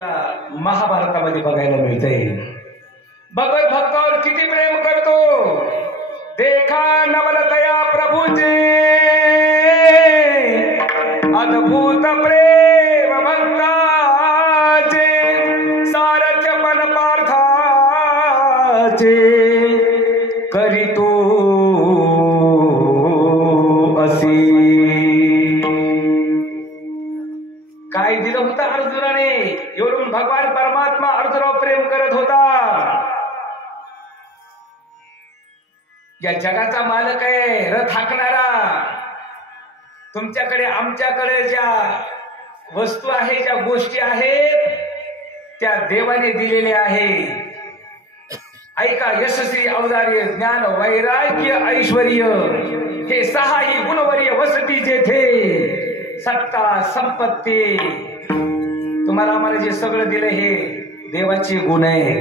महाभारतामध्ये बघायला मिळते। भगवत भक्तावर किती प्रेम करतो, देखा नवलतया प्रभूचे अद्भुत प्रेम भक्ताचे, सारथ्य पण पार्थाचे करीतो असी। काय दिलं होतं अर्जुनाने, एवढून भगवान परमात्मा अर्जुनावर प्रेम करत होता। या जगाचा मालक आहे, रथ हाकणारा। तुमच्याकडे आमच्याकडे ज्या वस्तू आहे, ज्या गोष्टी आहेत, त्या देवाने दिलेल्या आहे। ऐका, यशस्वी औदार्य ज्ञान वैराग्य ऐश्वर्य हे सहाही गुणवर्य वसती जेथे, सत्ता संपत्ती तुम्हाला आम्हाला जे सगळं दिलं हे देवाचे गुण आहे।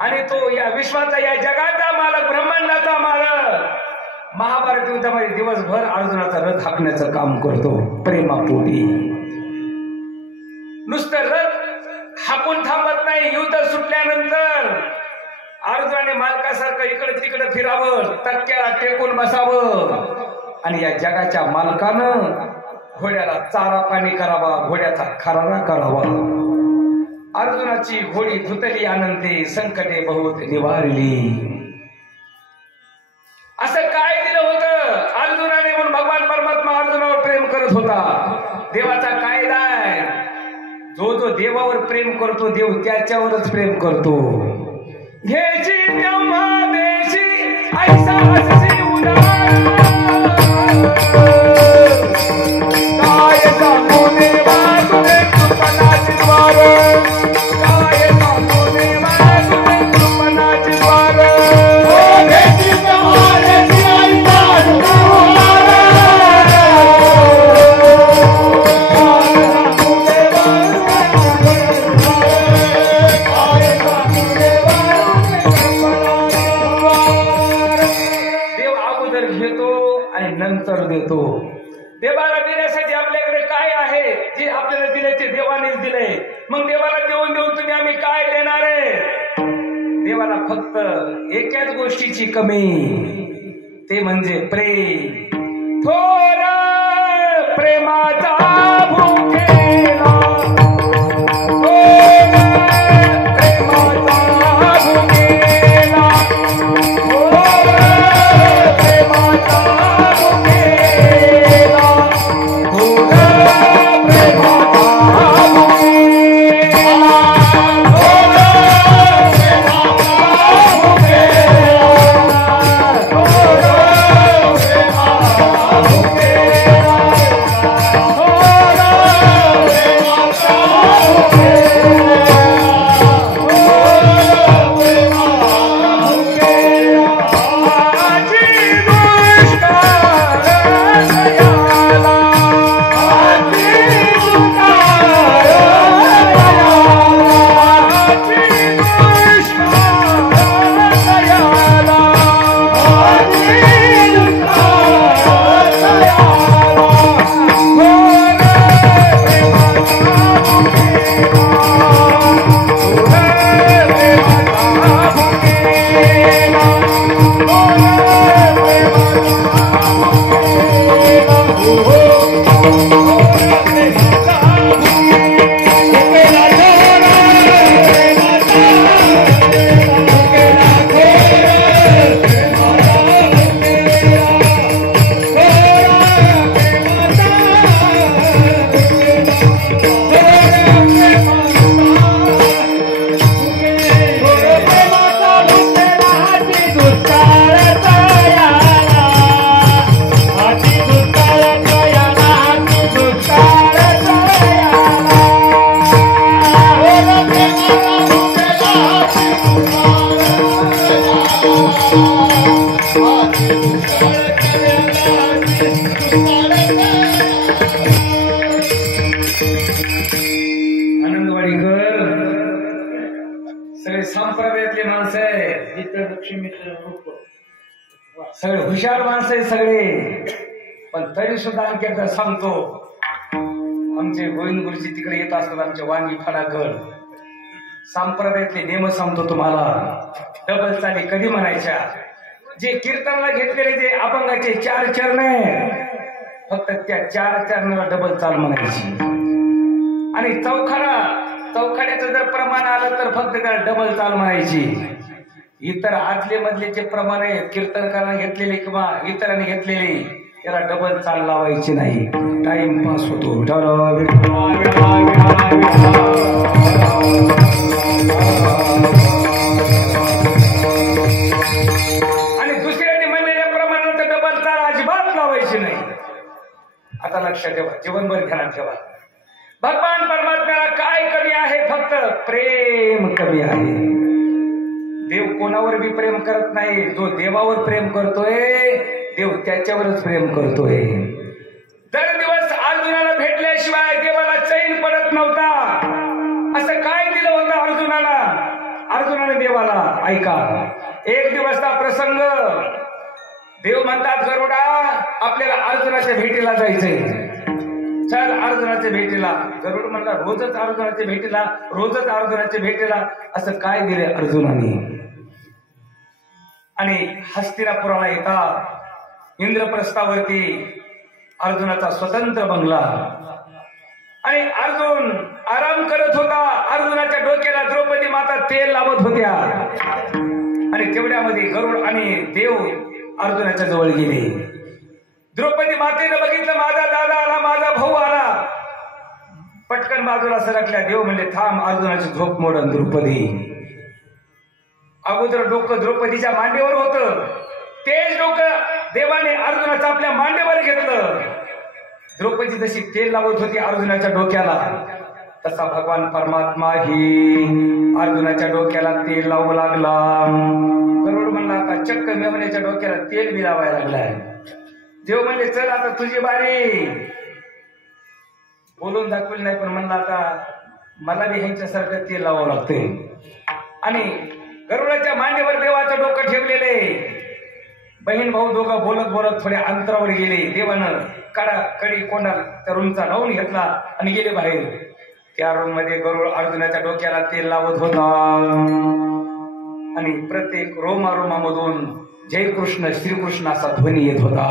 आणि तो या विश्वाचा, या जगाचा मालक, ब्रह्मांडाचा मालक महाभारत युद्धामध्ये दिवसभर अर्जुनाचा रथ हाकण्याचं काम करतो प्रेमापोटी। नुसतं रथ हाकून थांबत नाही, युद्ध सुटल्यानंतर अर्जुनाने मालकासारखं इकडे तिकडे फिरावं, तक्क्याला टेकून बसावं आणि या जगाच्या मालकानं घोड्याला चारा पाणी करावा, घोड्याचा खरारा करावा। अर्जुनाची घोडी धुतली आनंदे, संकटे बहुत निवारली। असं काय दिलं होतं अर्जुनाने, म्हणून भगवान परमात्मा अर्जुनावर प्रेम करत होता। देवाचा कायदा आहे, जो जो देवावर प्रेम करतो देव त्याच्यावरच प्रेम करतो। घ्यायची तेव्हा देशी ऐसा असशी उदार, काय सांगू देवा तुझे कृपणाचे द्वार, काय सांगू देवा तुझे कृपणाचे द्वार। घ्यायची तेव्हा देशी ऐसा असशी उदार, नंतर देतो। देवाला देण्यासाठी आपल्याकडे काय आहे, जे आपल्याला दिले ते देवानेच दिले। मग देवाला देऊन देऊन तुम्ही आम्ही काय देणार आहे? देवाला फक्त एकाच गोष्टीची कमी, ते म्हणजे प्रेम। थोर प्रेमाचा भुकेला, संप्रदायातले माणसं आहे, सगळे हुशार माणसं आहे सगळे। पण तरी सुद्धा आणखी एकदा सांगतो, आमचे गोविंद गुरुजी तिकडे येत असतात, आमचे वांगी फडागड संप्रदायातले नियम सांगतो तुम्हाला. डबल चाली कधी म्हणायच्या? जे कीर्तनला घेतलेले जे अभंगाचे 4 चरण आहे, फक्त त्या 4 चरणाला डबल चाल म्हणायची. आणि चौखाड्याचं जर प्रमाण आलं तर फक्त त्याला डबल चाल म्हणायची. इतर आदले मधले जे प्रमाण आहे कीर्तनकारांनी घेतलेले किंवा इतरांनी घेतलेले, त्याला डबल चाल लावायची नाही. टाइमपास होतो. आणि दुसऱ्यांनी म्हणलेल्या प्रमाणात डबल चाल अजिबात लावायची नाही. आता लक्षात ठेवा, जीवनभर ध्यानात ठेवा. भगवान परमात्म्याला काय कमी आहे? फक्त प्रेम कमी आहे. देव कोणावर बी प्रेम करत नाही. जो देवावर प्रेम करतोय, देव त्याच्यावरच प्रेम करतोय. दर दिवस अर्जुनाला भेटल्याशिवाय देवाला चैन पडत नव्हता. असं काय दिलं होतं अर्जुनाने देवाला? ऐका, एक दिवसचा प्रसंग. देव म्हणतात, गरुडा आपल्याला अर्जुनाच्या भेटीला जायचंय, चल अर्जुनाच्या भेटीला. गरुड म्हणला, रोजच अर्जुनाच्या भेटीला. असं काय दिले अर्जुनाने? आणि हस्तिनापुराला येतात. इंद्रप्रस्थावरती अर्जुनाचा स्वतंत्र बंगला. आणि अर्जुन आराम करत होता. अर्जुनाच्या डोक्याला द्रौपदी माता तेल लावत होत्या. आणि तेवढ्यामध्ये गरुड आणि देव अर्जुनाच्या जवळ गेले. द्रौपदी मातेनं बघितलं, माझा दादा आला, माझा भाऊ आला. पटकन बाजूला सरकल्या. देव म्हणले, थांब, अर्जुनाची झोप मोडन. द्रौपदी अगोदर डोकं द्रौपदीच्या मांडीवर होतं, तेच डोकं देवाने अर्जुनाचं आपल्या मांडीवर घेतलं. द्रौपदी जशी तेल लावत होती अर्जुनाच्या डोक्याला, तसा भगवान परमात्माही अर्जुनाच्या डोक्याला तेल लावू लागला. गरुड म्हणला, आता चक्क मेवण्याच्या डोक्याला तेल बी लावायला लागलाय. देव म्हणले, चल आता तुझी बारी. बोलून दाखवलं नाही, पण म्हणला आता मला बी ह्यांच्यासारखं तेल लावावं लागतंय. आणि गरुडाच्या मांडीवर देवाचं डोकं ठेवलेले. बहीण भाऊ दोघं बोलत बोलत थोड्या अंतरावर गेले. देवानं कडी कोंडा त्या रूमचा लावून घेतला आणि गेले बाहेर. त्या रूम मध्ये गरुड अर्जुनाच्या डोक्याला तेल लावत होता. आणि प्रत्येक रोमारोमामधून जय कृष्ण श्रीकृष्ण असा ध्वनी येत होता.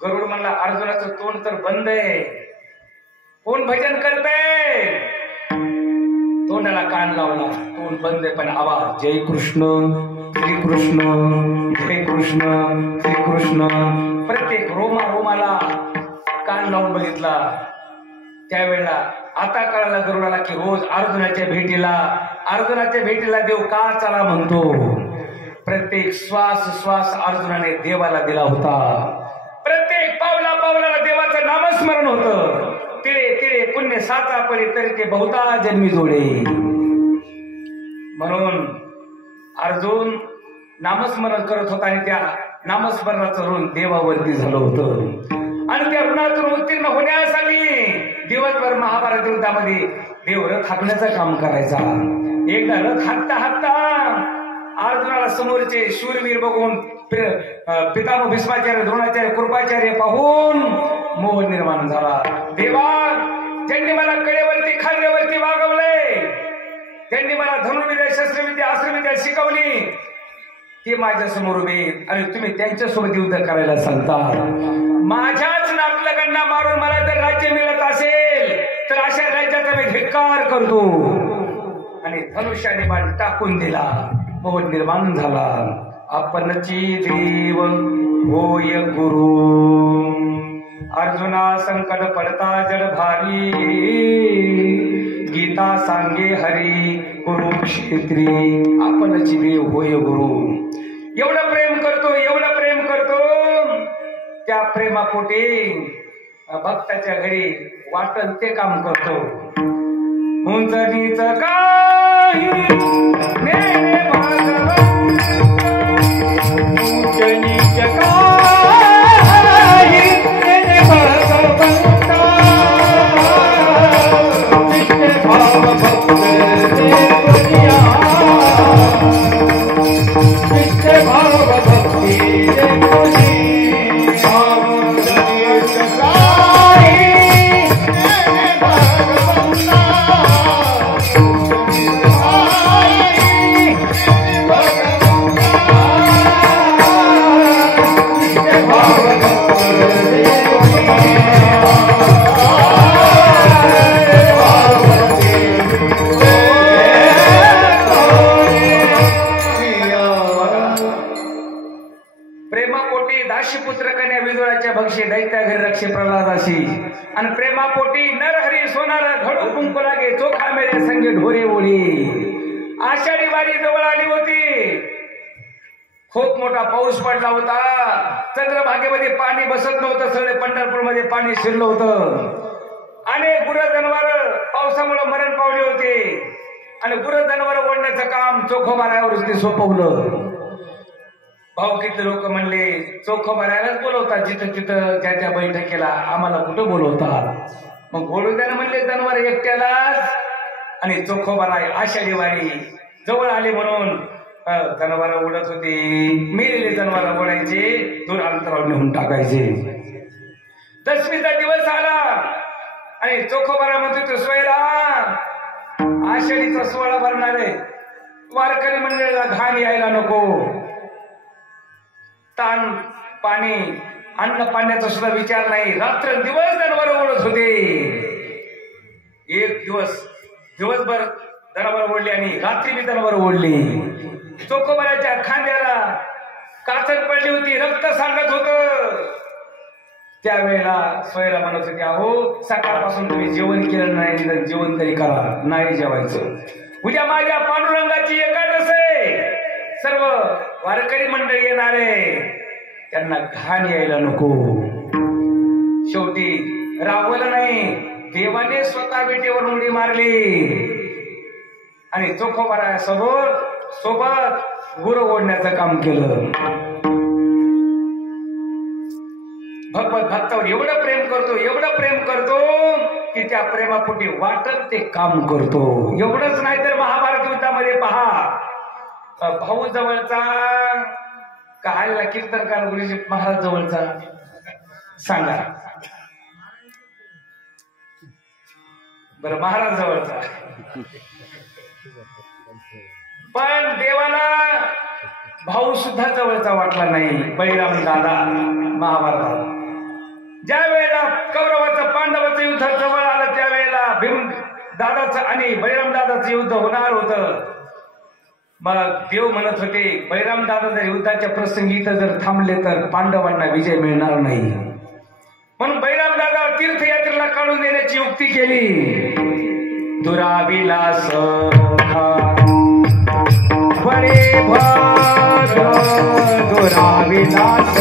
गरुड म्हणला, अर्जुनाचं तोंड तर बंद आहे, कोण भजन करतंय? तोंडाला कान लावला, तोंड बंद आहे, पण आवाज जय कृष्ण श्रीकृष्ण, जय कृष्ण श्रीकृष्ण. प्रत्येक रोमाला कान लावून बघितला. त्यावेळेला आता कळाला गरुडाला की रोज अर्जुनाच्या भेटीला देव का चला म्हणतो. प्रत्येक श्वास अर्जुनाने देवाला दिला होता. प्रत्येक पावला देवाचं नामस्मरण होतं. तिळे पुण्य साचा पडे तरी ते बहुता जन्मी जोडे. म्हणून अर्जुन नामस्मरण करत होता आणि त्या नामस्मरणाचं ऋण देवावरती झालं होतं. आणि त्या ऋणातून उत्तीर्ण होण्यासाठी दिवसभर महाभारत युद्धामध्ये देव रथ हाकण्याचं काम करायचा. एकदा रथ हाकता अर्जुनाला समोरचे शूरवीर बघून पितामह भीष्माचार्य, द्रोणाचार्य, कृपाचार्य पाहून मोह निर्माण झाला. देवा, ज्यांनी मला कडेवरती खांद्यावरती वागवले, त्यांनी मला धनुर्विद्या, शस्त्रविद्या, अस्त्रविद्या शिकवली, ते माझ्या समोर उभे आणि तुम्ही त्यांच्यासोबत युद्ध करायला सांगता. माझ्याच नातलगांना मारून मला जर राज्य मिळत असेल तर अशा राज्याचा मी धिक्कार करतो. आणि धनुष्याने बाण टाकून दिला. मोह निर्माण झाला. आपणची देव होय गुरु. अर्जुना संकट पडता जड भारी, गीता सांगे हरी कुरुक्षेत्री. आपणची देव होय गुरु. एवढं प्रेम करतो. त्या प्रेमापोटी भक्ताच्या घरी वाटल ते काम करतो. उंचनीच काही नेणे भागवत, उंचनीच काही नेणे भगवंता. नित्य भाव भक्त देवया, नित्य भाव भक्ती देवया. उंचनीच काही मुंगे ढोरे ओढे. आषाढी वारी जवळ आली होती. खूप मोठा पाऊस पडला होता. चंद्रभागेमध्ये पाणी बसत नव्हतं. सगळे पंढरपूरमध्ये पाणी शिरलं होतं. अनेक गुरं जनावर पावसामुळे मरण पावले होते. आणि गुरं जनावर ओढण्याचं काम चोखोबारायावर सोपवलं. भाऊकीतले लोक म्हणले चोखोबारायालाच बोलवतात जिथं तिथं त्या त्या बैठकीला, आम्हाला कुठं बोलवतात. मग बोलू त्यानं म्हणले जनावर एकट्यालाच. आणि चोखोबाराय आषाढी वारी जवळ आले म्हणून जनावर ओढत होते. मेलेले जनावर ओढायचे, दूर अंतरावर नेऊन टाकायचे. दशमीचा दिवस आला आणि चोखोबारा म्हणतो सोयरा आषाढीचा सोहळा भरणार आहे. वारकरी मंडळीला घाण यायला नको. ताण पाणी अन्न पाण्याचा सुद्धा विचार नाही. रात्र दिवस जनावर ओढत होते. एक दिवसभर जनावर ओढली आणि रात्री बी जनावर ओढली. चोखोबाराच्या खांद्याला काचर पडली होती. रक्त सांडत होत. त्यावेळेला सोयरा म्हणत होते अहो सकाळपासून तुम्ही जेवण केलं नाही, जेवण तरी करा. नाही जेवायचं. उद्या माझ्या पांडुरंगाची एकादश आहे. सर्व वारकरी मंडळी येणार आहे. त्यांना घाण यायला नको. शेवटी रावलं नाही. देवाने स्वतः बेटीवर उडी मारली आणि चोखोबारा सोबत गुरु ओढण्याचं काम केलं. भक्तावर एवढं प्रेम करतो की त्या प्रेमापोटी वाटत ते काम करतो. एवढंच नाही तर महाभारत युद्धामध्ये पहा भाऊ जवळचा का आलेला कीर्तनकार गुरुजी महाराज जवळचा सांगा बरं. महाराज जवळचा. पण देवाला भाऊ सुद्धा जवळचा वाटला नाही. बळीराम दादा महाभारतात ज्या वेळेला कौरवाचं पांडवाचं युद्ध जवळ आलं त्यावेळेला भीम दादाचं आणि बळीराम दादाचं युद्ध होणार होतं. मग देव म्हणत होते बळीराम दादा जर युद्धाच्या प्रसंगी इथं जर थांबले तर पांडवांना विजय मिळणार नाही. म्हणून बळीराम दादा तीर्थयात्रेला काढून देण्याची युक्ती केली. दुराविलास बळे भद्र दुराविलास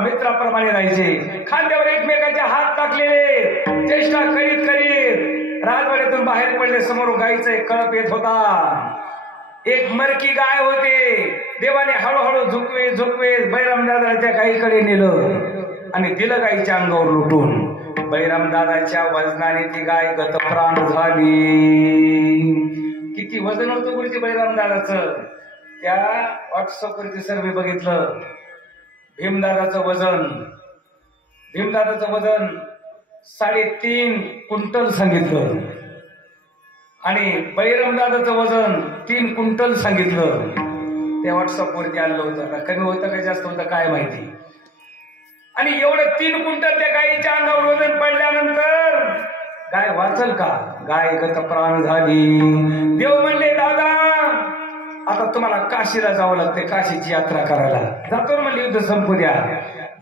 मित्राप्रमाणे राहायचे. खांद्यावर एकमेकांचे हात टाकलेले चेष्टा करीत करीत राजवाड्यातून बाहेर पडले. समोर गायीचा एक कळप येत होता. एक मरकी गाय होते. देवाने हळूहळू झुकवे बळीराम दादाच्या गायीकडे नेलं आणि दिलं गायीच्या अंगावर लुटून. बळीराम दादाच्या वजनाने ती गाय गतप्राण झाली. किती वजन होतं गुरुजी बळीराम दादाचं. त्या व्हॉट्सअपवरती सर्वे बघितलं. भीमदादाचं वजन 3.5 क्विंटल सांगितलं आणि बळीराम दादाचं वजन 3 क्विंटल सांगितलं. त्या व्हॉट्सअपवरती आलं होतं. कमी होतं का जास्त होतं काय माहिती. आणि एवढं 3 क्विंटल त्या गायीच्या अंगावर वजन पडल्यानंतर गाय वाचल का. गाय गतप्राण झाली. देव म्हणले दादा आता तुम्हाला काशीला जावं लागते. काशीची यात्रा करायला जातो म्हणले. युद्ध संपू द्या.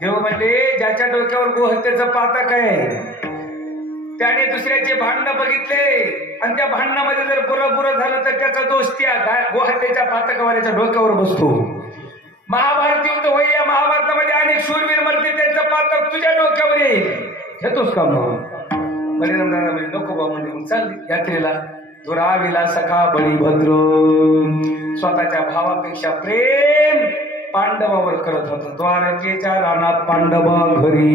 देव म्हणले ज्याच्या डोक्यावर गोहत्येचं पातक आहे त्याने दुसऱ्याचे भांडणं बघितले आणि त्या भांडणामध्ये जर बुरं झालं तर त्याचा दोष त्या गोहत्येच्या पातकावाल्याच्या डोक्यावर बसतो. महाभारत युद्ध होईल. या महाभारतामध्ये अनेक शूरवीर मरते. त्यांचं पातक तुझ्या डोक्यावर येईल. घेतोस का मग. बळीराम दादा म्हणजे नको बा म्हणजे चल यात्रेला. दुराविला सखा बळीभद्र. स्वतःच्या भावापेक्षा प्रेम पांडवावर करत होता. द्वारकेच्या रानात पांडवा घरी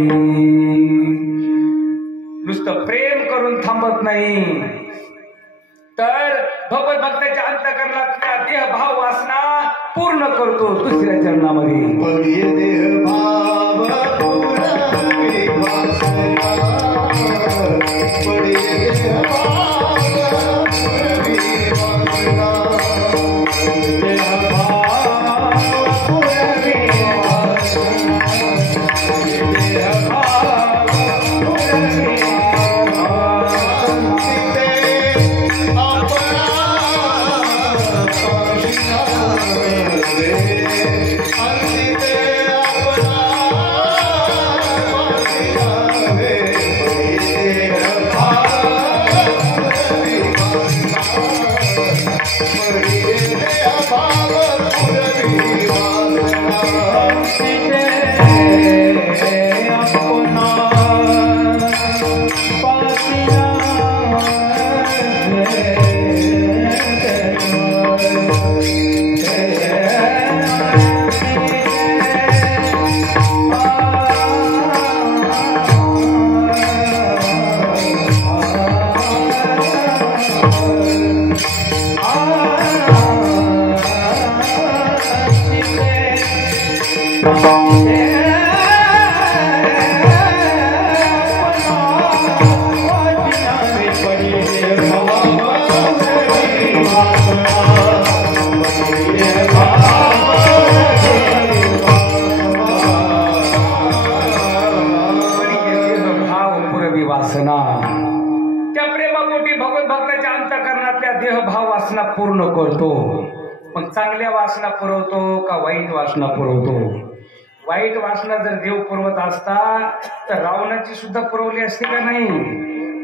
नुसतं प्रेम करून थांबत नाही, तर भगवत भक्ताच्या अंतःकरणातल्या देह भाव वासना पूर्ण करतो. दुसऱ्या चरणामध्ये देह भाव पूर्ण करतो. पण चांगल्या वासना पुरवतो का वाईट वासना पुरवतो? वाईट वासना जर देव पुरवत असता तर रावणाची सुद्धा पुरवली असते का नाही?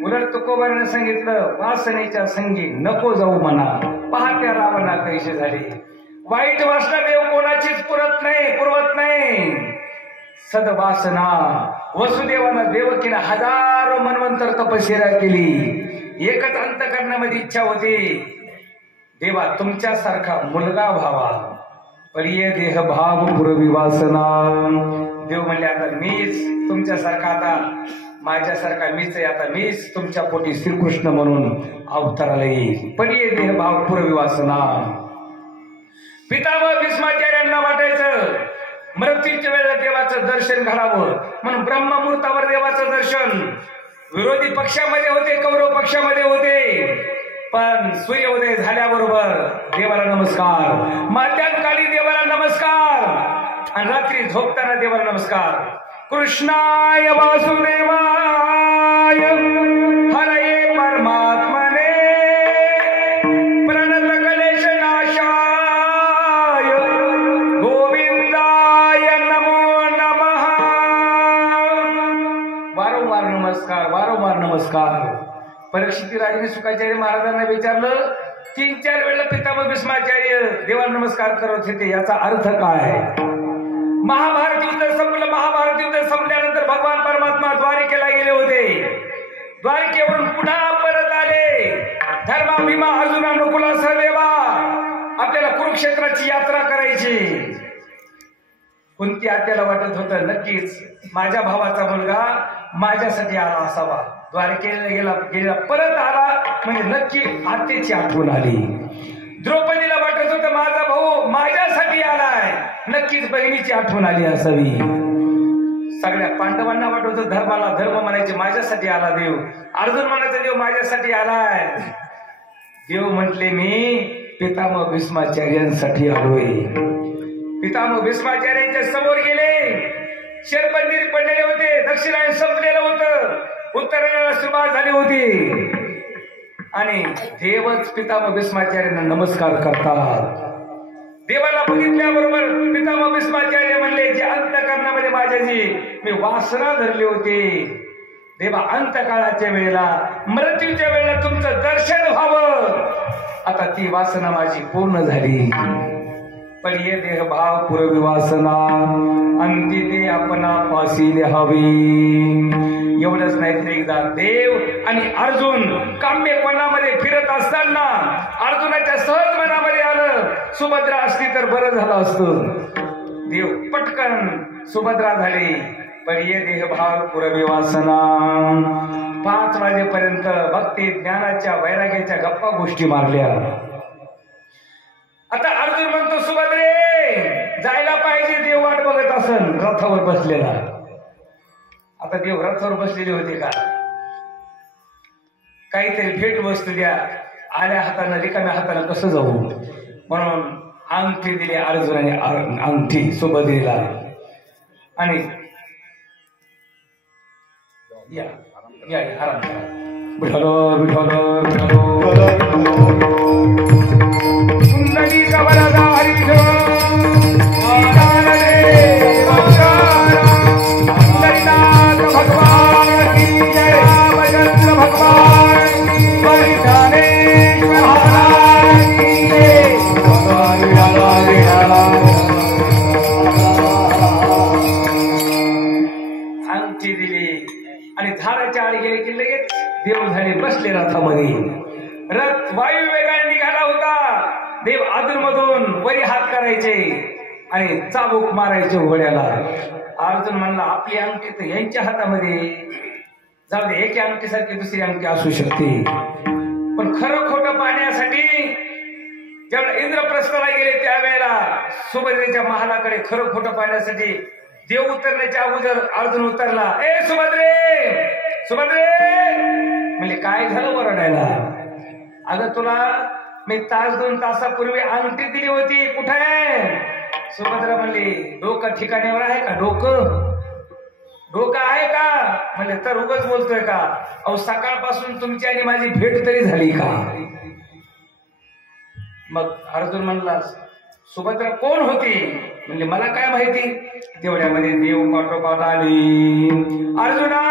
उलट तुकोबाराने सांगितलं, वासनेच्या संगी नको जाऊ म्हणा, पाहत्या रावणा कैसे झाले. वाईट वासना देव कोणाचीच पुरवत नाही. सदवासना वसुदेवानं देवकीनं हजारो मनवंतर तपश्चर्या केली. एकच अंतःकरणामध्ये इच्छा होती, देवा तुमच्यासारखा मुलगा व्हावा. प्रिय देह भाव पुरवी वासना. देव म्हणले, आता मीच तुमच्यासारखा, आता माझ्यासारखा मीच आहे, आता मीच तुमच्या पोटी श्रीकृष्ण म्हणून अवताराला येईल. प्रिय देह भाव पुरवी वासना. पितामह भीष्माचार्यांना वाटायचं मृत्यूच्या वेळेला देवाचं दर्शन घडावं म्हणून ब्रह्ममुहूर्तावर देवाचं दर्शन. विरोधी पक्षामध्ये होते, कौरव पक्षामध्ये होते, पण सूर्योदय झाल्याबरोबर देवाला नमस्कार, माध्यान्हकाळी देवाला नमस्कार, आणि रात्री झोपताना देवाला नमस्कार. कृष्णाय वासुदेवाय हरये परमात्मने प्रणत क्लेश नाशाय गोविंदाय नमो नमः. वारंवार नमस्कार, वारंवार नमस्कार. परीक्षित राजाने शुकाचार्य महाराजांना विचारलं, 3-4 वेळेला पितामह भीष्माचार्य देवाला नमस्कार करत होते, याचा अर्थ काय? महाभारत युद्ध संपलं. महाभारत युद्ध संपल्यानंतर भगवान परमात्मा द्वारिकेला गेले होते. द्वारिकेवरून पुन्हा परत आले. धर्मा भीमा अर्जुना नकुला सहदेवा आपल्याला कुरुक्षेत्राची यात्रा करायची. कुंती आत्याला वाटत होतं, नक्कीच माझ्या भावाचा मुलगा माझ्यासाठी आला असावा. द्वारकेला गेला परत आला म्हणजे नक्की आत्याची आठवण आली. द्रौपदीला वाटत होतं, माझा भाऊ माझ्यासाठी आलाय, नक्कीच बहिणीची आठवण आली असावी. सगळ्या पांडवांना वाटत होतं, धर्माला धर्म म्हणायचे, माझ्यासाठी आला देव. अर्जुन म्हणायचं, देव माझ्यासाठी आलाय. देव म्हटले, मी पितामह भीष्माचार्यांसाठी आलोय. पितामह भीष्माचार्यांच्या समोर गेले. शरपंजिरी पडलेले होते, दक्षिणायन संपलेलं होतं, उत्तरायणाला सुरुवात झाली होती, आणि देवच पितामह भीष्माचार्यांना नमस्कार करतात. देवाला बघितल्याबरोबर पितामह भीष्माचार्य म्हणले, जे अंतःकरणामध्ये माझ्या जी मी वासना धरली होती, देवा अंतकाळाच्या वेळेला, मृत्यूच्या वेळेला तुमचं दर्शन व्हावं, आता ती वासना माझी पूर्ण झाली. पण ये देह भाव पुरवी वासना अंती ते आपणा पासी हवी. एवढंच नाही तर एकदा देव आणि अर्जुन काम्यपणामध्ये फिरत असताना अर्जुनाच्या सहज मनामध्ये आलं, सुभद्रा असती तर बरं झालं असतं. देव पटकन सुभद्रा झाली. पण ये देहभाव पुरवी वासना. 5 वाजेपर्यंत भक्ती ज्ञानाच्या वैराग्याच्या गप्पा गोष्टी मारल्या. आता अर्जुन म्हणतो सुभद्रे जायला पाहिजे. देव वाट बघत असन रथावर बसलेला. आता देव रथावर बसलेले होते का? काहीतरी भेट वस्तू द्या. आल्या हातानं रिकाम्या हातानं कसं जाऊ म्हणून अंगठी दिली अर्जुनाने. अंगठी सुभद्रेला. आणि या या आराम करा. विठलो विठलो विठलो सुंदरी कवरदा हरिशो हरिनाथ भगवान की जय. रामचंद्र भगवान परिधानेश्वर महाराज की जय. अंगठी दिली आणि झाडाच्या आड गेले की लगेच देव झाले बसले रथामध्ये. रथ वायू वेगाने निघाला होता. देव अधूनमधून वरी हात करायचे आणि चाबूक मारायचे घोड्याला. अर्जुन म्हणला आपली अंगठी तर यांच्या हातामध्ये. जाऊ दे, एका अंगठीसारखी दुसरी अंगठी असू शकते. पण खरं खोटं पाहण्यासाठी जेव्हा इंद्रप्रस्थाला गेले त्यावेळेला सुभद्रेच्या महालाकडे खरं खोटं पाहण्यासाठी देव उतरण्याच्या अगोदर अर्जुन उतरला. ए सुभद्रे सुभद्रे म्हणजे काय झालं ओरडायला? अगं तुला मी 1-2 तासापूर्वी अंगठी दिली होती, कुठे आहे? सुभद्रा म्हणली डोकं ठिकाणीवर आहे का? डोकं आहे का? म्हणले तर उगाच बोलतोय का? अहो सकाळपासून तुमची आणि माझी भेट तरी झाली का? मग अर्जुन म्हणला सुभद्रा कोण होती? म्हणजे मला काय माहिती. तेवढ्यामध्ये देव पाठोपाठ आली. अर्जुना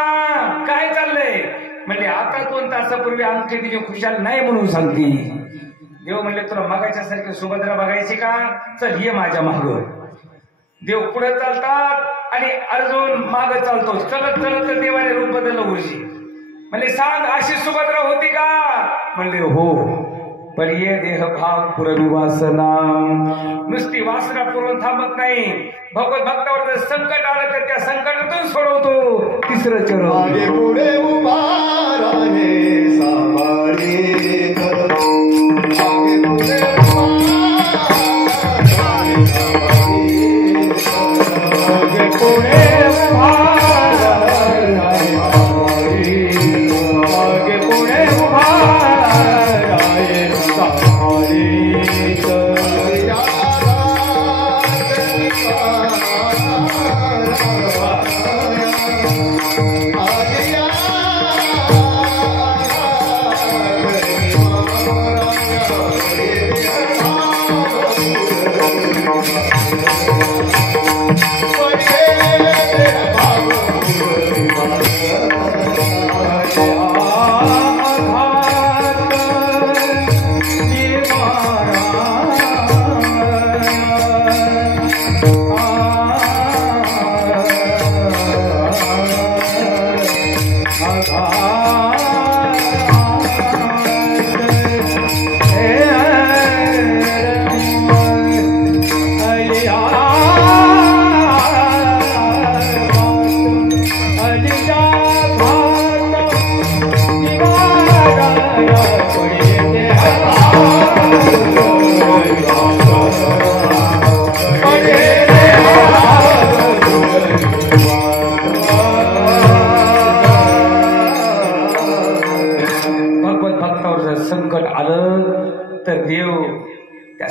काय चाललंय? म्हणजे आता 2 तासापूर्वी अंगठी दिली खुशाल नाही म्हणून सांगती. देव म्हणले तुला मगाच्या सारखी सुभद्रा बघायची का? चल ये माझ्या माग. देव पुढे चालतात आणि अर्जुन माग चालतो. चलत चलत देवाने रूप बदललं उर्जी. म्हणजे सांग अशी सुभद्रा होती का? म्हणले हो. पण ये देह भाव पुरवी वासना. नुसती वासना पुरवून थांबत नाही. भगवत भक्तावर जर संकट आलं तर त्या संकटातून सोडवतो. 3रं चरण मागे पुढे उभा राहे सामारी तर. मागे पुढे मागे पुढे उभा राहे. मागे पुढे उभा राहे सामारी तर.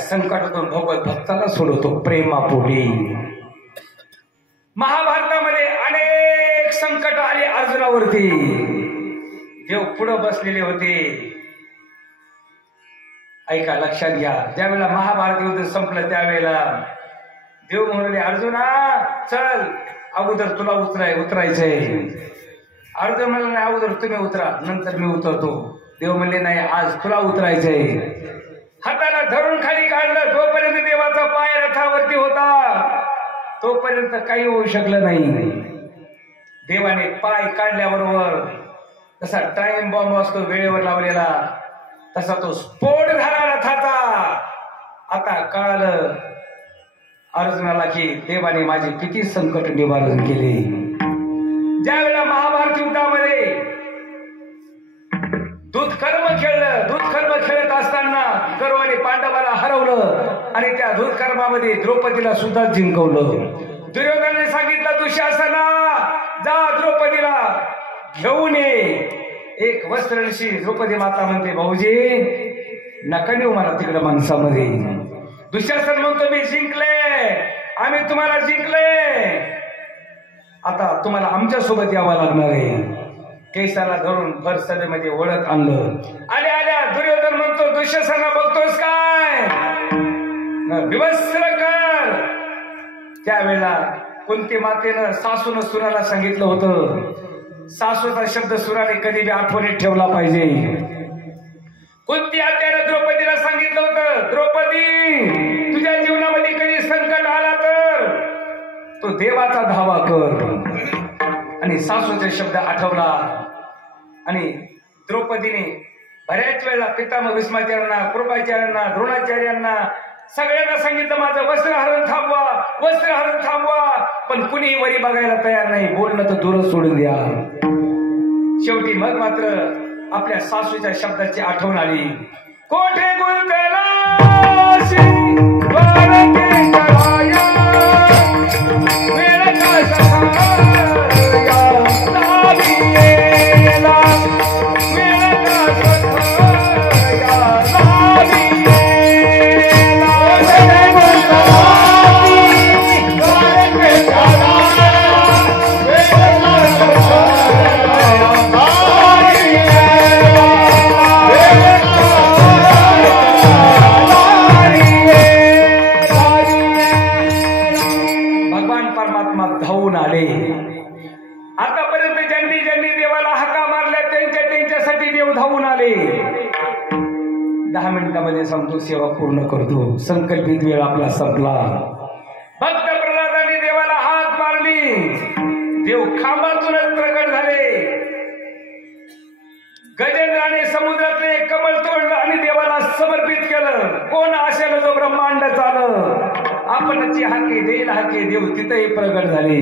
संकटातून भगवत भक्ताला सोडवतो प्रेमापोटी. महाभारतामध्ये अनेक संकट आली अर्जुनावरती. देव पुढे बसलेले होते. ऐका लक्षात घ्या. ज्यावेळेला महाभारत युद्ध संपलं त्यावेळेला देव म्हणाले अर्जुना चल अगोदर तुला उतरायचंय. अर्जुन म्हणला नाही अगोदर तुम्ही उतरा नंतर मी उतरतो. देव म्हणले नाही आज तुला उतरायचंय. हाताला धरून खाली काढलं. जोपर्यंत देवाचा पाय रथावरती होता तोपर्यंत काही होऊ शकलं नाही. देवाने पाय काढल्याबरोबर तसा टाइम बॉम्ब असतो वेळेवर लावलेला तसा तो स्फोट झाला रथाचा. आता कळालं अर्जुनाला की देवाने माझे किती संकट निवारण केले. ज्या वेळेला महाभारत युद्धामध्ये दूधकर्म खेळत असताना कौरवाने पांडवाला हरवलं आणि त्या दूधकर्मामध्ये द्रौपदीला सुद्धा जिंकवलं. दुर्योधनाने सांगितलं दुःशासना जा द्रौपदीला घेऊन ये. एक वस्त्रऋषी द्रौपदी माता म्हणते भाऊजी नका नेऊ मला तिकडे माणसामध्ये. दुःशासन म्हणतो मी जिंकले, आम्ही तुम्हाला जिंकले, आता तुम्हाला आमच्या सोबत यावं लागणार आहे. केसाला धरून भर सभेमध्ये ओळख आणलं. आल्या दुर्योधन म्हणतो दुःशासना बघतोस काय, विवस्त्र कर. त्यावेळेला कुंती मातेनं सासून सुनाला सांगितलं होतं. सासूचा शब्द सुराने कधी बी आठवणीत ठेवला पाहिजे. कुंती आत्यानं द्रौपदीला सांगितलं होतं द्रौपदी तुझ्या जीवनामध्ये कधी संकट आला तर तो देवाचा धावा कर. आणि सासूचे शब्द आठवला आणि द्रौपदीने बऱ्याच वेळेला पितामह भीष्माचार्यांना, कृपाचार्यांना, द्रोणाचार्यांना सगळ्यांना सांगितलं माझं वस्त्रहरण थांबवा, पण कुणीही वरी बघायला तयार नाही. बोलणं तर दूरच सोडून द्या. शेवटी मग मात्र आपल्या सासूच्या शब्दाची आठवण आली. कोठे गुंतलाशी द्वारके कराया, वेळ का सखाया लावियेला, वेळ का सखाया लावियेला. कोठे गुंतलाशी द्वारके कराया, वेळ का सखाया धावून आले. आतापर्यंत ज्यांनी देवाला हाका मारल्या त्यांच्यासाठी देव धावून आले. 10 मिनिटांमध्ये सांगतो सेवा पूर्ण करतो. संकल्पित वेळ आपला संपला. भक्त प्रल्हादाने देवाला हाक मारली. देव खांबातूनच प्रकट झाले. गजेंद्राने समुद्रातले कमल तोडलं आणि देवाला समर्पित केलं. कोण असेल जो ब्रह्मांड चाल आपणची हाके देईल हाके देव तिथेही प्रगट झाले.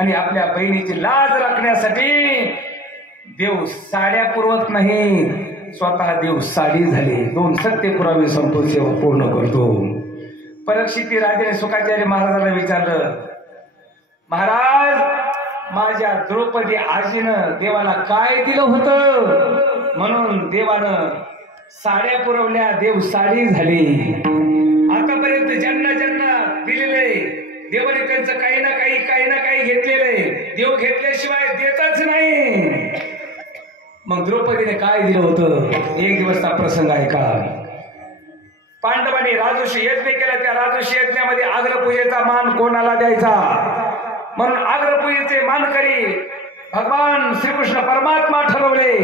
आणि आपल्या बहिणीची लाज राखण्यासाठी देव साड्या पुरवत नाही, स्वतः देव साडी झाले. 2 सत्य पुरावे संतो सेवा पूर्ण करतो. परीक्षित राजाने शुकाचार्य महाराजाला विचारलं महाराज माझ्या द्रौपदी आजीनं देवाला काय दिलं होतं म्हणून देवानं साड्या पुरवल्या, देव साडी झाली. आतापर्यंत ज्यांना दिलेले देवाने त्यांचं काही ना काही घेतलेलं आहे. देव घेतल्याशिवाय देतच नाही. मग द्रौपदीने काय दिलं होतं? एक दिवसचा प्रसंग आहे का? पांडवांनी राजर्षी यज्ञ केला. त्या राजर्षी यज्ञामध्ये अग्रपूजेचा मान कोणाला द्यायचा म्हणून अग्रपूजेचे मानकरी भगवान श्रीकृष्ण परमात्मा ठरवले.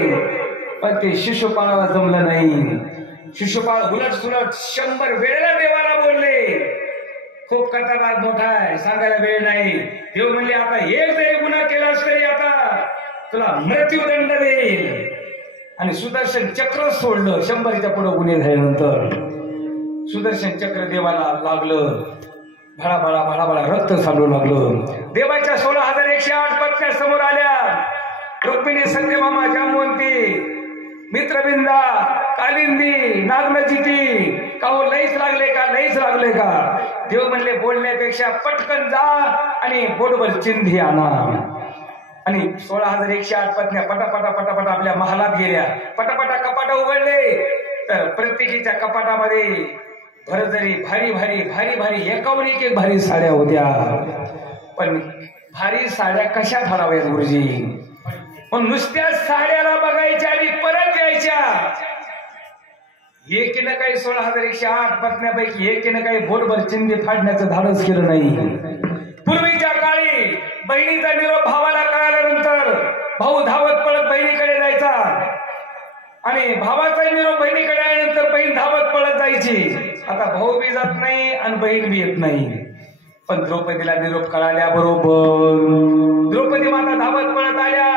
पण ते शिशुपाळाला जमलं नाही. शिशुपाळ उलट सुलट 100 वेळेला देवाला बोलले. खूप कथाभाग मोठा आहे, सांगायला वेळ नाही. देव म्हणले आता एक जरी गुन्हा केलास तरी आता तुला मृत्यूदंड देईल. आणि सुदर्शन चक्र सोडलं. 100च्या पुढे गुन्हे झाल्यानंतर सुदर्शन चक्र देवाला लागलं. भळा रक्त चालू लागलं. देवाच्या 16,108 पत्न्या समोर आल्या. रुक्मिणी, सत्यभामा, जांबवंती, मित्रबिंदा, कालिंदी, नागनचिती. का हो लईच लागले का? देव म्हणले बोलण्यापेक्षा पटकन जा आणि बोटभर चिंधी आणा. आणि 16,108 पत्न्या पटापटा आपल्या महालात गेल्या. पटापटा कपाट उघडले तर प्रत्येकीच्या कपाटामध्ये भरजरी भारी एकावर एक भारी साड्या होत्या. पण भारी साड्या कशा फाडाव्यात गुरुजी? पण नुसत्या साड्याला बघायच्या आणि परत यायच्या. एकीनं काही 16,108 पत्न्यापैकी एकीनं काही बोटभर चिंधी फाडण्याचं धाडस केलं नाही. पूर्वीच्या काळी बहिणीचा निरोप भावाला कळाल्यानंतर भाऊ धावत पळत बहिणीकडे जायचा आणि भावाचा निरोप बहिणीकडे आल्यानंतर बहीण धावत पळत जायची. आता भाऊ बी जात नाही आणि बहीण बी येत नाही. पण द्रौपदीला निरोप कळाल्याबरोबर द्रौपदी माता धावत पळत आल्या.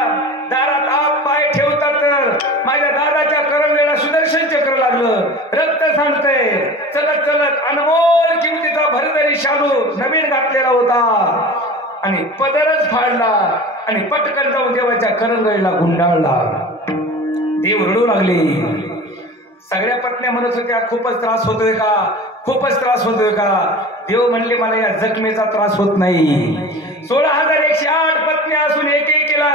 दारात पाय ठेवतात तर माझ्या दादाच्या करंगळीला सुदर्शन चक्र लागलं, रक्त सांडतंय. चलत चलत अनमोल किमतीचा भरदरी शालू नवीन घातलेला होता आणि पदरच फाडला आणि पटकन जाऊन देवाच्या करंगळीला गुंडाळला. देव रडू लागले. सगळ्या पत्न्या म्हणत होत्या खूपच त्रास होतोय का, खूपच त्रास होतोय का. देव म्हणले मला या जखमेचा त्रास होत नाही. 16,108 पत्न्या असून एकेकीला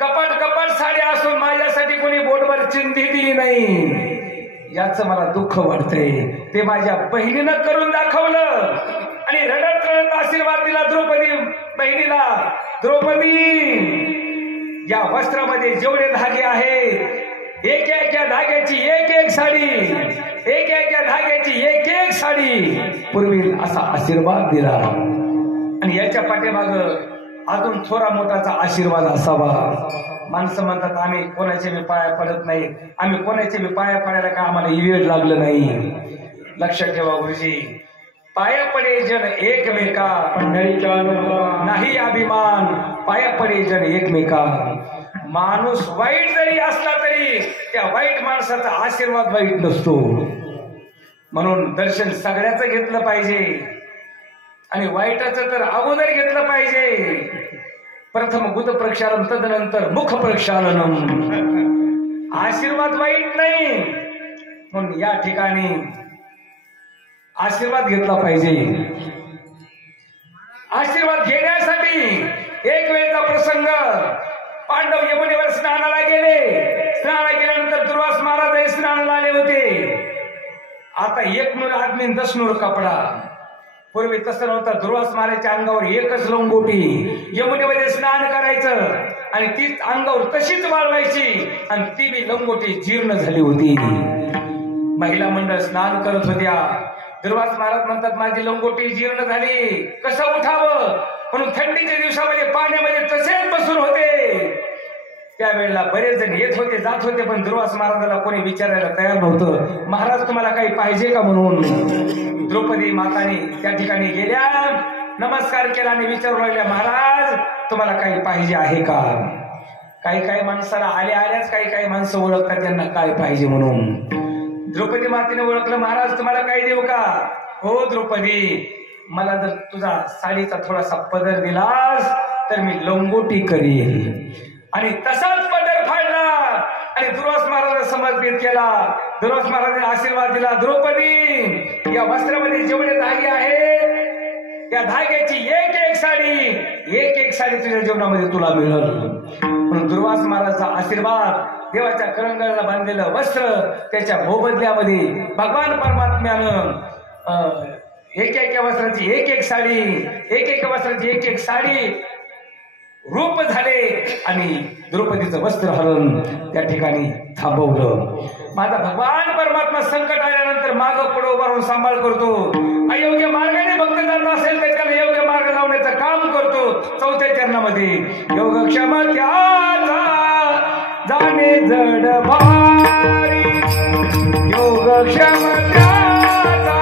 कपाट कपाट साड्या असून माझ्यासाठी कोणी बोटवर चिंधी दिली नाही, याच मला दुःख वाटतंय. ते माझ्या बहिणीनं करून दाखवलं आणि रडत रडत आशीर्वाद दिला द्रौपदी बहिणीला. द्रौपदी, या वस्त्रामध्ये जेवढे धागे आहेत, एक एक धाग्याची एक एक साडी, एक एक धाग्याची एक एक साडी पूर्वी असा आशीर्वाद दिला. आणि याच्या पाठीमाग अजून थोडा मोठाचा आशीर्वाद असावा. माणसं म्हणतात आम्ही कोणाचे बी पाया पडत नाही, आम्ही कोणाचे बी पाया पडायला का आम्हाला वेळ लागलं नाही. लक्षात ठेवा गुरुजी, पाया पडे जन एकमेका, नाही अभिमान, पाया पडे जन एकमेका. माणूस वाईट जरी असला तरी त्या वाईट माणसाचा आशीर्वाद वाईट नसतो. म्हणून दर्शन सगळ्याचं घेतलं पाहिजे आणि वाईटाचं तर अगोदर घेतलं पाहिजे. प्रथम गुद प्रक्षालन तदनंतर मुख प्रक्षालनम. आशीर्वाद वाईट नाही, म्हणून या ठिकाणी आशीर्वाद घेतला पाहिजे. आशीर्वाद घेण्यासाठी एक वेळचा प्रसंग, पांडव यमुनेवर स्नानाला गेले. स्नानाला गेल्यानंतर दुर्वास महाराज स्नानाला आले होते. आता 1 नूर आदमी 10 नूर कपडा. पूर्वी तसं नव्हतं. दुर्वास महाराजच्या अंगावर एकच लंगोटी, यमुनेमध्ये स्नान करायचं आणि तीच अंगावर तशीच वाळवायची आणि ती बी लंगोटी जीर्ण झाली होती. महिला मंडळ स्नान करत होत्या. दुर्वास महाराज म्हणतात माझी लंगोटी जीर्ण झाली, कसं उठावं, म्हणून थंडीच्या दिवसामध्ये पाण्यामध्ये तसेच बसून होते. त्यावेळेला बरेच जण येत होते जात होते, पण दुर्वास महाराजाला कोणी विचारायला तयार नव्हतं. महाराज तुम्हाला काही पाहिजे का म्हणून. द्रौपदी माताने त्या ठिकाणी गेल्या, नमस्कार केला आणि विचारू लागल्या महाराज तुम्हाला काही पाहिजे आहे का. काही काही माणसाला आल्याच काही काही माणसं ओळखतात त्यांना काय पाहिजे म्हणून. द्रौपदी मातेने ओळखलं, महाराज तुम्हाला काही देऊ का. हो द्रौपदी, मला जर तुझा साडीचा थोडासा पदर दिलास तर मी लंगोटी करील. आणि तसाच पदर फाडला आणि दुर्वास महाराजांना समर्पित केला. दुर्वास महाराजांनी आशीर्वाद दिला, द्रौपदी या वस्त्रामध्ये जेवढे धागे आहेत त्या धाग्याची एक एक साडी तुझ्या जीवनामध्ये तुला मिळेल. म्हणून दुर्वास महाराजांचा आशीर्वाद, देवाच्या करंगळीला बांधलेलं वस्त्र, त्याच्या मोबदल्यामध्ये भगवान परमात्म्यानं एक वस्त्राची एक साडी, एक वस्त्राची एक साडी रूप झाले आणि द्रौपदीचं वस्त्र हरण त्या ठिकाणी थांबवलं. माझा भगवान परमात्मा संकट आल्यानंतर माग पुढे उभा राहून सांभाळ करतो. अयोग्य मार्गाने भक्त जात असेल तर त्याला योग्य मार्ग लावण्याचं काम करतो. 4थ्या चरणामध्ये योगक्षम त्याचा जाणे जड भारी, योगक्षम त्याचा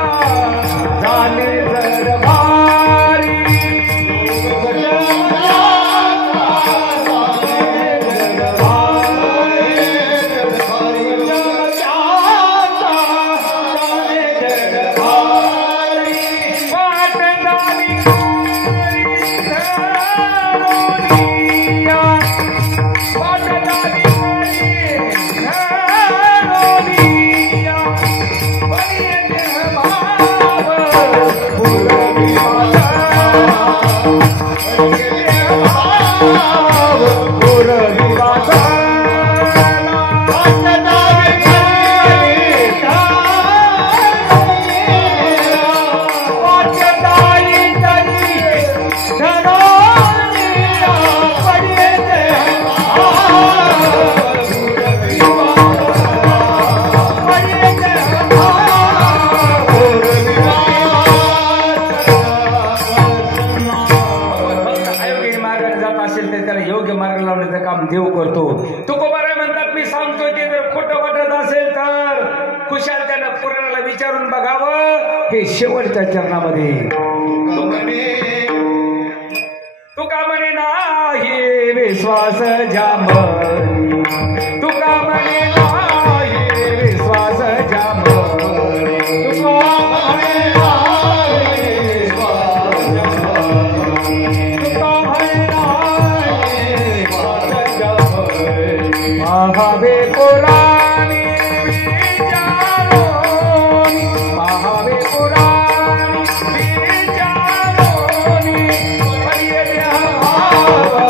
जाणे जड भारी, देव करतो. तुकोबाराय म्हणतात मी सांगतोय ते जर खोटं वाटत असेल तर खुशाल त्यानं पुराणाला विचारून बघावं. हे शेवटच्या चरणामध्ये तुका म्हणे नाही विश्वास जाम, तुका म्हणे पडिले भावा